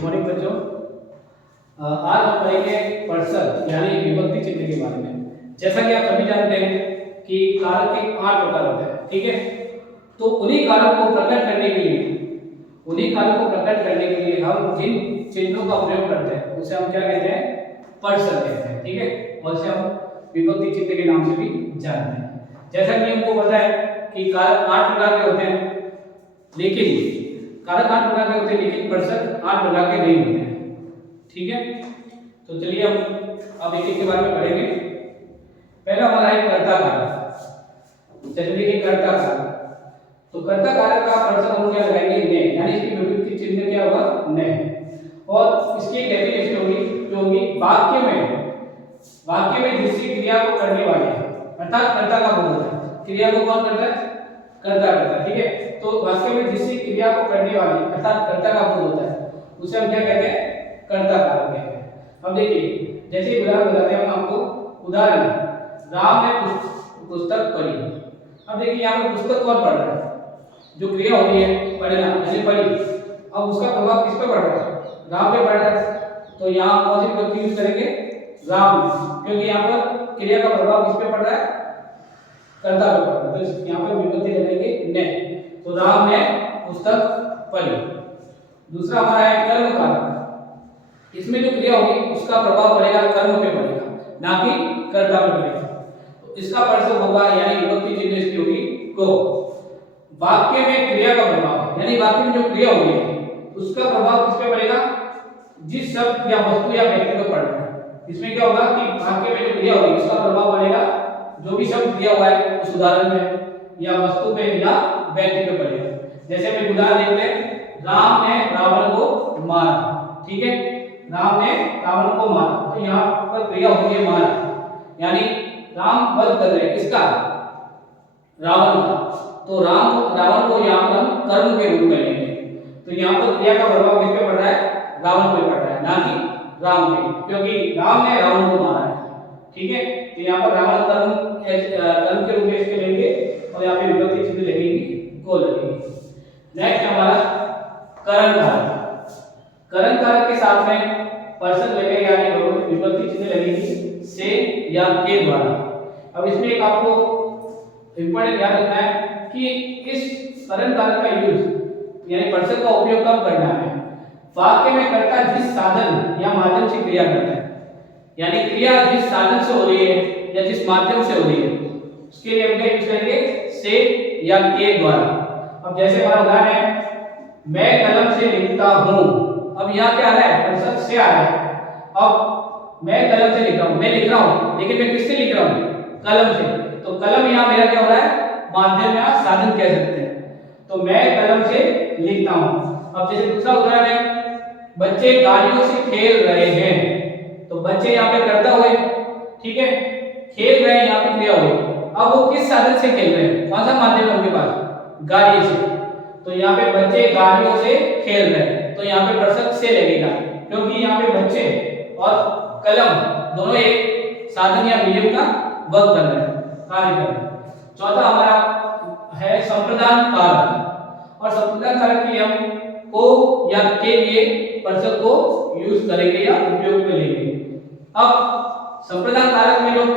Good morning बच्चों। आज हम पढ़ेंगे पर्सन यानी विभक्ति चिन्ह के बारे में। जैसा कि आप सभी जानते हैं कि कारक के 8 प्रकार होते हैं, ठीक है। तो उन्हीं कारक को प्रकट करने के लिए हम जिन चिन्हों का प्रयोग करते हैं उसे हम क्या कहते हैं, पर्सन कहते हैं, ठीक है। और इसे हम विभक्ति चिन्ह के नाम से भी जानते हैं। जैसा कि हमको पता है कि कारक 8 प्रकार के होते हैं, लेकिन पर्सन 8 प्रकार के नहीं होते हैं, ठीक है। तो चलिए हम अब एक के बारे में पढ़ेंगे। पहला हमारा है कर्ता कारक। चलिए कि कर्ता कारक, तो कर्ता कारक का पर्सन हम क्या लगाएंगे, ने, यानी इसकी विभक्ति चिन्ह क्या होगा, ने। और इसकी एक डेफिनेशन होगी जो होगी वाक्य में जिसकी क्रिया को करने वाले अर्थात कर्ता का बोध होता है। क्रिया को कौन करता है, कर्ता करता है, ठीक है। तो वाक्य में जिसकी क्रिया को करने वाली अर्थात कर्ता का बोध होता है उसे हम क्या कहते हैं, कर्ता कारक कहते हैं। अब देखिए जैसे उदाहरण बताते हैं हम आपको। उदाहरण, राम ने पुस्तक पढ़ी। अब देखिए यहाँ पर पुस्तक कौन पढ़ रहा है, जो क्रिया हो रही है पढ़ना यानी पढ़ी, अब उसका प्रभाव किस पे पड़ रहा है, राम पे पड़ रहा है। तो यहाँ कौन सी विभक्ति यूज करेंगे, राम, क्योंकि यहाँ पर क्रिया का प्रभाव किस पे पड़ रहा है, कर्ता पे पड़ रहा है। तो यहाँ पे विभक्ति लगाएंगे ने। तो राम ने पुस्तक पढ़ी। दूसरा हमारा है कर्म कारक। इसमें जो क्रिया होगी उसका प्रभाव पड़ेगा कर्म पे पड़ेगा, ना कि कर्ता पे पड़ेगा। तो इसका पर्सन होगा यानी विभक्ति चिन्ह इसकी होगी को। वाक्य में क्रिया का प्रभाव यानी वाक्य में जो क्रिया होगी उसका प्रभाव किस पे पड़ेगा, जिस शब्द या वस्तु या व्यक्ति पे पड़ रहा है। इसमें क्या होगा कि वाक्य में जो क्रिया होगी उसका प्रभाव पड़ेगा जो भी शब्द दिया हुआ है उस उदाहरण में या वस्तु पे या व्यक्ति पे पड़ेगा। जैसे हम उदाहरण देखते हैं, राम ने रावण को मारा, ठीक है। राम ने रावण को मारा, तो यहाँ पर क्रिया होगी है मारा, यानी राम वध कर रहे हैं किसका, रावण का। तो रावण को यहाँ पर हम कर्म के रूप में लेंगे। तो यहाँ पर क्रिया का प्रभाव किस पे पड़ रहा है, रावण पे पड़ रहा है, ना कि राम पे, क्योंकि राम ने रावण को मारा है, ठीक है। तो यहाँ पर रावण कर्म के रूप में इसके लेंगे और यहाँ पे विभक्ति चिन्ह लगेगी को लगेगी। नेक्स्ट हमारा करण कारक। करण कारक के साथ में पर्सन लगेगा यानी विभक्ति चिन्ह लगेगी से या के द्वारा। अब इसमें एक आपको इंपॉर्टेंट ध्यान रखना है कि इस करण कारक का यूज यानी पर्सन का उपयोग कब करना है, वाक्य में कर्ता जिस साधन या माध्यम से क्रिया करता है, यानी क्रिया जिस साधन से हो रही है या जिस माध्यम से हो रही है उसके लिए हम क्या यूज करेंगे, से या के द्वारा। अब जैसे हमारा उदाहरण है, मैं कलम से लिखता हूं। अब यहाँ क्या आ रहा है, पर्सन से आ रहा है। अब मैं कलम से लिख रहा हूं, मैं लिख रहा हूं, लेकिन मैं किससे लिख रहा हूं, कलम से। तो कलम यहाँ मेरा क्या हो रहा है, माध्यम या साधन कह सकते हैं। तो मैं कलम से लिखता हूं। अब जैसे दूसरा उदाहरण है, बच्चे गाड़ियों से खेल रहे हैं। तो बच्चे यहाँ पे करता हुए, ठीक है, खेल रहे हैं, यहाँ पे क्रिया हुई। अब वो किस साधन से खेल रहे हैं, कौन सा माध्यम है उनके पास, गाड़ी से। तो यहाँ पे बच्चे गाड़ियों से खेल रहे हैं, तो यहाँ पे पर्सन से लगेगा, क्योंकि यहाँ पे बच्चे और कलम दोनों एक साधन या मीडियम का वर्क कर रहे हैं, कार्य कर रहे हैं। चौथा हमारा है संप्रदान कारक। और संप्रदान कारक के लिए हम को या के लिए पर्सन को यूज करेंगे या उपयोग में लेंगे। अब संप्रदान कारक में जो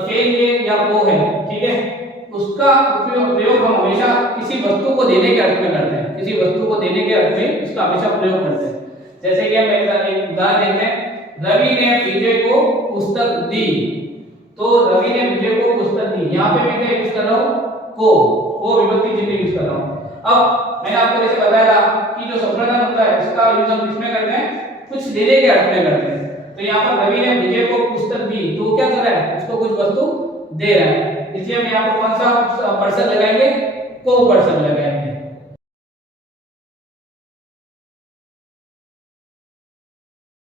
के लिए या को है, ठीक है, उसका प्रयोग हम हमेशा किसी वस्तु को देने के अर्थ में करते हैं, किसी वस्तु को देने के अर्थ में इसका हमेशा प्रयोग करते हैं। जैसे कि हम एक उदाहरण देखते हैं, रवि ने विजय को पुस्तक दी। तो रवि ने विजय को पुस्तक दी, यहाँ पे मैं क्या यूज कर रहा हूँ, को विभक्ति चिन्ह यूज कर रहा हूँ। अब मैंने आपको जैसे बताया था कि जो संप्रदान होता है इसका यूज हम किसमें करते हैं, कुछ देने के अर्थ में करते हैं। तो यहाँ पर रवि ने विजय को पुस्तक दी, तो क्या कर रहा है, उसको कुछ वस्तु दे रहा है, इसलिए हम यहाँ पर कौन सा पर्सन लगाएंगे, को पर्सन लगाएंगे।